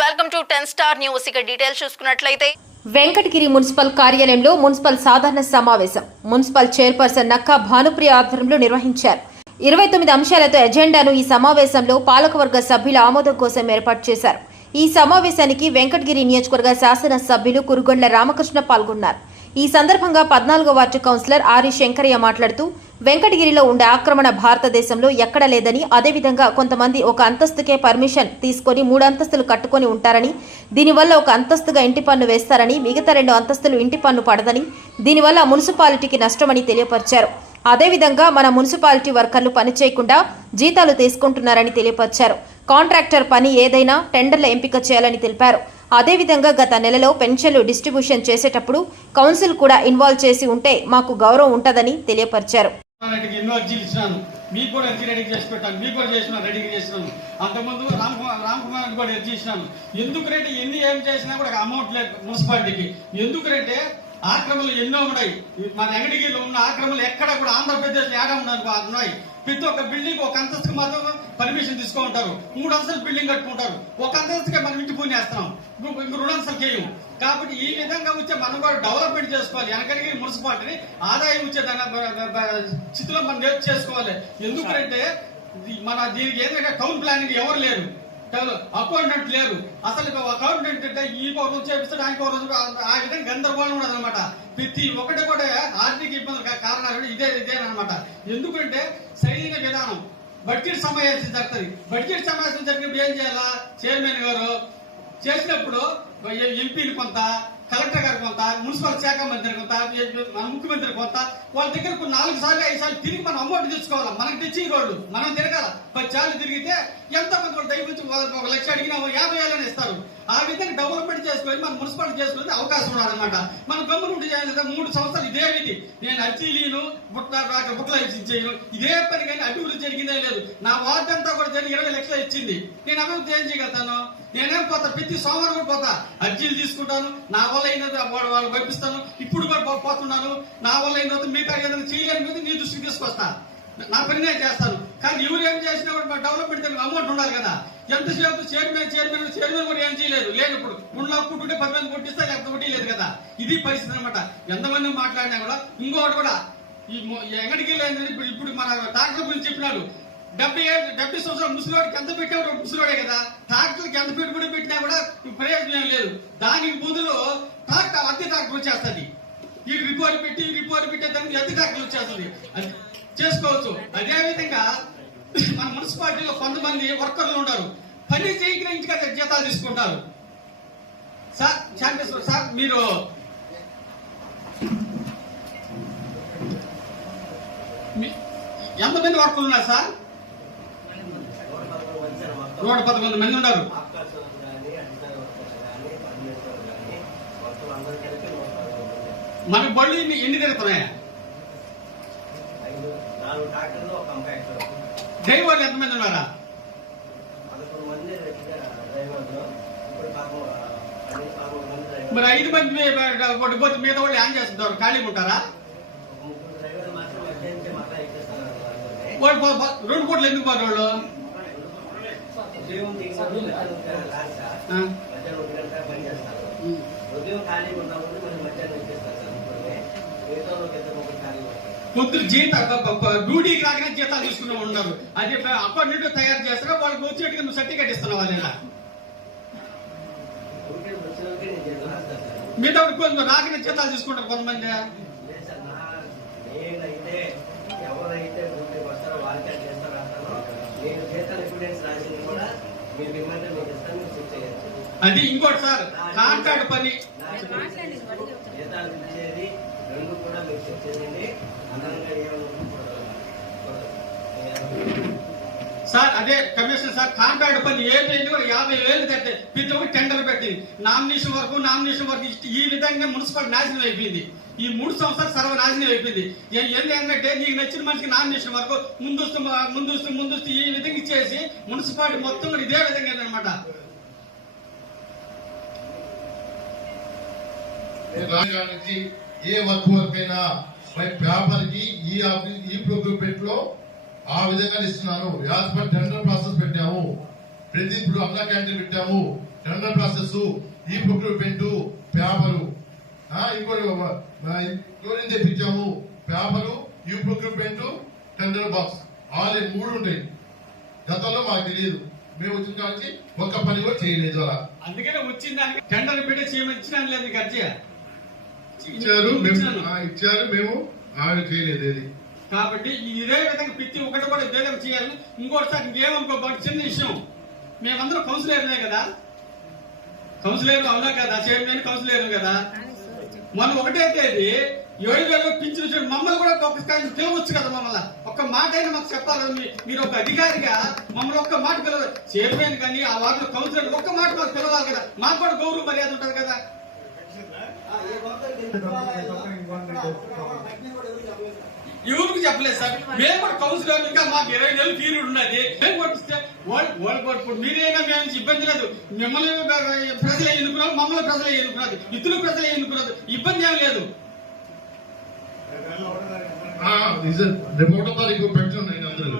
Welcome to ten star news. ఇక details చూసుకున్నట్లయితే Venkatagiri municipal కార్యాలయంలో మున్సిపల్ సాధారణ సమావేశం. మున్సిపల్ చైర్పర్సన్ నక్కా భానుప్రియ ఆధ్వర్యంలో నిర్వహించారు. ఇరవై తొమ్మిది అంశాలతో ఎజెండాను ఈ సమావేశంలో పాలకవర్గ సభ్యుల ఆమోదం కోసం ఏర్పాటు చేశారు. ఈ సమావేశానికి వెంకటగిరి నియోజకవర్గ శాసన సభ్యులు కురుగొండ్ల రామకృష్ణ పాల్గొన్నారు. ఈ సందర్భంగా పద్నాలుగో వార్డు కౌన్సిలర్ ఆరి శంకరయ్య మాట్లాడుతూ వెంకటగిరిలో ఉండే ఆక్రమణ భారతదేశంలో ఎక్కడ లేదని అదేవిధంగా కొంతమంది ఒక అంతస్తుకే పర్మిషన్ తీసుకొని మూడు అంతస్తులు కట్టుకొని ఉంటారని దీనివల్ల ఒక అంతస్తుగా ఇంటి పన్ను వేస్తారని మిగతా రెండు అంతస్తులు ఇంటి పన్ను పడదని దీనివల్ల మున్సిపాలిటీకి నష్టమని తెలియపరిచారు. అదేవిధంగా మన మున్సిపాలిటీ వర్కర్లు పని చేయకుండా జీతాలు తీసుకుంటున్నారని తెలియపరిచారు. కాంట్రాక్టర్ పని ఏదైనా టెండర్ల ఎంపిక చేయాలని తెలిపారు. అదేవిధంగా గత నెలలో పెన్షన్లు డిస్ట్రిబ్యూషన్ చేసేటప్పుడు కౌన్సిల్ కూడా ఇన్వాల్వ్ చేసి ఉంటే మాకు గౌరవం ఉంటుందని తెలియపరిచారు. రెడ్డికి ఎన్నో అర్జీలు ఇచ్చినాను. మీకు కూడా అర్జీ రెడీ చేసి పెట్టాను. మీకు కూడా చేసిన రెడీ చేసినాను. అంతకుముందు రామ్ కుమార్ రామ్ కుమార్ కూడా అర్జీ ఇచ్చినాను. ఎందుకంటే ఎన్ని ఏం చేసినా కూడా అమౌంట్ లేదు మున్సిపాలిటీకి. ఎందుకంటే ఆక్రమణలు ఎన్నో ఉన్నాయి. మన వెంకటగిరిలో ఉన్న ఆక్రమణలు ఎక్కడ కూడా ఆంధ్రప్రదేశ్ ఏడా ఉన్నాయి. ప్రతి ఒక్క బిల్డింగ్ ఒక అంతస్తుకు మాత్రం పర్మిషన్ తీసుకుంటారు మూడు అంతస్తులు బిల్డింగ్ కట్టుకుంటారు. ఒక అంతస్తుకే మనం ఇంటి పూని చేస్తున్నాం. అసలు చేయము కాబట్టి ఈ విధంగా వచ్చే మనం కూడా డెవలప్మెంట్ చేసుకోవాలి. వెనకడికి మున్సిపాలిటీని ఆదాయం వచ్చే దాని స్థితిలో మనం నేర్చు చేసుకోవాలి? ఎందుకంటే మన దీనికి ఏంటంటే టౌన్ ప్లానింగ్ ఎవరు లేరు. అకౌంటెంట్ లేరు. అసలు అకౌంటెంట్ అంటే ఈ పౌరం చేపిస్తాడు ఆయన పౌరం ఆ విధంగా గందరగోళం ఉండదు అనమాట ప్రతి ఒక్కటి కూడా ఆర్థిక ఇబ్బందులు కారణాలు కూడా ఇదే ఇదేనమాట ఎందుకంటే సరైన విధానం. బడ్జెట్ సమావేశం జరుగుతుంది. బడ్జెట్ సమావేశం జరిగినప్పుడు ఏం చేయాలా? చైర్మన్ గారు చేసినప్పుడు ఎంపీలు కొంత కలెక్టర్ గారు కొంత మున్సిపల్ శాఖ మంత్రి కొంత మన ముఖ్యమంత్రి కొంత వాళ్ళ దగ్గర నాలుగు సార్లు ఐదు సార్లు తిరిగి మనం అమౌంట్ తీసుకోవాలి మనకు తెచ్చి రోడ్లు మనం తిరగాల? పది సార్లు తిరిగితే ఎంత మంది వాళ్ళు ఒక లక్ష అడిగినా యాభై వేలని ఇస్తారు. ఆ విధంగా డెవలప్మెంట్ చేసుకొని మన మున్సిపాలిటీ చేసుకునే అవకాశం ఉండాలన్నమాట మన గవర్నమెంట్ చేయాలి మూడు సంవత్సరాలు ఇదే విధి. నేను అర్జీలీను బుట్ట అక్కడ బుట్టలు చేయను ఇదే పని కానీ అభివృద్ధి జరిగిందే లేదు. నా వార్డు అంతా కూడా జరిగి ఇరవై లక్షలు ఇచ్చింది. నేను అభివృద్ధి ఏం చేయగలుగుతాను? నేనేం పోతా? ప్రతి సోమవారం కూడా పోతా. అర్జీలు తీసుకుంటాను. నా వల్ల అయినది వాళ్ళు పంపిస్తాను ఇప్పుడు కూడా పోతున్నాను నా వల్ల అయినది మిగతా ఏదైనా చేయలేని మీద నీ దృష్టికి తీసుకొస్తా. నా పని నేను చేస్తాను. కానీ ఎవరు ఏం చేసినా కూడా డెవలప్మెంట్ దానికి అమౌంట్ ఉండాలి కదా. ఎంతసేపు చైర్మన్ చైర్మన్ చైర్మన్ కూడా ఏం చేయలేదు లేదు ఇప్పుడు గుండ్లో కుట్టుంటే పది మంది కొట్టిస్తే లేకపోతే ఒకటి లేదు కదా. ఇది పరిస్థితి అనమాట ఎంతమంది మాట్లాడినా కూడా ఇంకొకటి కూడా ఈ మొ- ఈ ఎంగడికి లేదని ఇప్పుడు ఇప్పుడు మన డాక్టర్ గురించి చెప్పినాడు. డెబ్బై ఏడు డెబ్బై సంవత్సరాలు ముసలివాడికి ఎంత పెట్టాడు ముసలివాడే కదా. ట్రాక్టర్కి ఎంత పెట్టుబడి పెట్టినా కూడా ప్రయోజనం లేదు. దానికి బదులు ట్రాక్టర్ అద్దె ట్రాక్టర్ వచ్చేస్తుంది. ఈ రిపోర్ట్ పెట్టి ఈ రిపోర్ట్ పెట్టే దానికి అద్దె ట్రాక్టర్ వచ్చేస్తుంది. అది చేసుకోవచ్చు. అదే విధంగా మన మున్సిపాలిటీలో కొంతమంది వర్కర్లు ఉంటారు పని చేయకుండా ఇంటికి జీతాలు తీసుకుంటారు. సార్ శాంతేశ్వర సార్ మీరు మీ- ఎంతమంది వర్కర్లు ఉన్నారు సార్? నూట పదకొండు మంది ఉన్నారు. మన బళ్ళు ఎన్ని ఎన్ని తిరుగుతున్నాయా? డ్రైవర్లు ఎంతమంది ఉన్నారా? మరి ఐదు మంది పోతే మీద వాళ్ళు ఏం చేస్తుంటారు ఖాళీగా ఉంటారా. వాళ్ళు రెండు పూటలు ఎందుకు పోరు వాళ్ళు? పొద్దున జీత డ్యూటీకి రాగానే జీతాలు తీసుకునే ఉన్నారు అది అకౌంటెంట్ తయారు చేస్తారా? వాళ్ళకి వచ్చేట్టుగా నువ్వు సర్టిఫికేట్ ఇస్తున్నావు సార్. మిగతా కొంత రాగానే జీతాలు తీసుకుంటారు కొంతమంది. అది ఇంకోటి సార్ కాంట్రాక్ట్ పని. సార్ అదే కమిషనర్ సార్ కాంట్రాక్ట్ పని ఏ చేయండి కూడా యాభై వేలు కట్టే ఒక్కటి టెండర్ పెట్టి నామినేషన్ వరకు నామినేషన్ వరకు ఈ విధంగా మున్సిపల్ నాశనం అయిపోయింది. ఈ మూడు సంవత్సరాలు సర్వనాశనం అయిపోయింది. ఏ- ఏంటంటే నీకు నచ్చిన మనిషికి నామినేషన్ వరకు ముందస్తు ముందస్తు ముందస్తు ఈ విధంగా ఇచ్చేసి మున్సిపాలిటీ మొత్తం కూడా ఇదే విధంగా అనమాట రాజధానికి ఏ వర్క్ వర్క్ అయినా మరి పేపర్కి ఈ ఆఫీస్ ఈ ప్రొక్యూర్మెంట్లో ఆ విధంగా ఇస్తున్నాను. యాజ్ పర్ టెండర్ ప్రాసెస్ పెట్టాము. ప్రతి ఇప్పుడు అన్నా క్యాంటీన్ పెట్టాము. టెండర్ ప్రాసెస్ ఈ ప్రొక్యూర్మెంట్ పేపరు. ఇంకోటి ఇంకోటి తెప్పించాము? పేపరు ఈ ప్రొక్యూర్మెంట్ టెండర్ బాక్స్. ఆల్ మూడు ఉంటాయి. గతంలో మాకు తెలియదు. మేము వచ్చిన కాడికి ఒక్క పని కూడా చేయలేదు అలా. అందుకనే వచ్చిన దానికి టెండర్ పెట్టి చేయమని లేదు అర్జీ ఇచ్చారు ఇచ్చారు మేము ఆవిడ చేయలేదు ఇది కాబట్టి ఇది విధంగా ప్రతి ఒక్కటి కూడా ఇదే విధంగా చేయాలి ఇంకోటి సార్ ఇంకేమనుకోబట్టి చిన్న విషయం. మేమందరం కౌన్సిలర్లే కదా. కౌన్సిలర్ అవునా కదా? చైర్మన్ కౌన్సిలర్ కదా? మొన్న ఒకటే తేదీ ఏడు వేలు పింఛన్ చూడు మమ్మల్ని కూడా ఒక్కసారి పిలవచ్చు కదా మమ్మల్ని. ఒక్క మాట అయినా మాకు చెప్పాలి మీరు ఒక అధికారిగా మమ్మల్ని ఒక్క మాట పిలవ చైర్మన్ కానీ ఆ వార్డు కౌన్సిలర్ ఒక్క మాట మాకు పిలవాలి కదా. మాకు కూడా గౌరవ మర్యాద ఉంటుంది కదా. ఎవరికి చెప్పలేదు సార్. మేము కూడా కౌన్సిలర్ ఇంకా మాకు ఇరవై నెలలు పీరియడ్ ఉన్నది. మేము కొట్టిస్తే వాళ్ళు వాళ్ళు కొట్టుకుంటు మీరేనా మేము ఇబ్బంది లేదు. మిమ్మల్ని ప్రజలు ఎన్నుకున్నారు మమ్మల్ని ప్రజలు ఎన్నుకున్నారు. ఇతరులు ప్రజలు ఎన్నుకున్నారు. ఇబ్బంది ఏం లేదు. ఆ, తారీఖు పెట్టున్నాయి అందరూ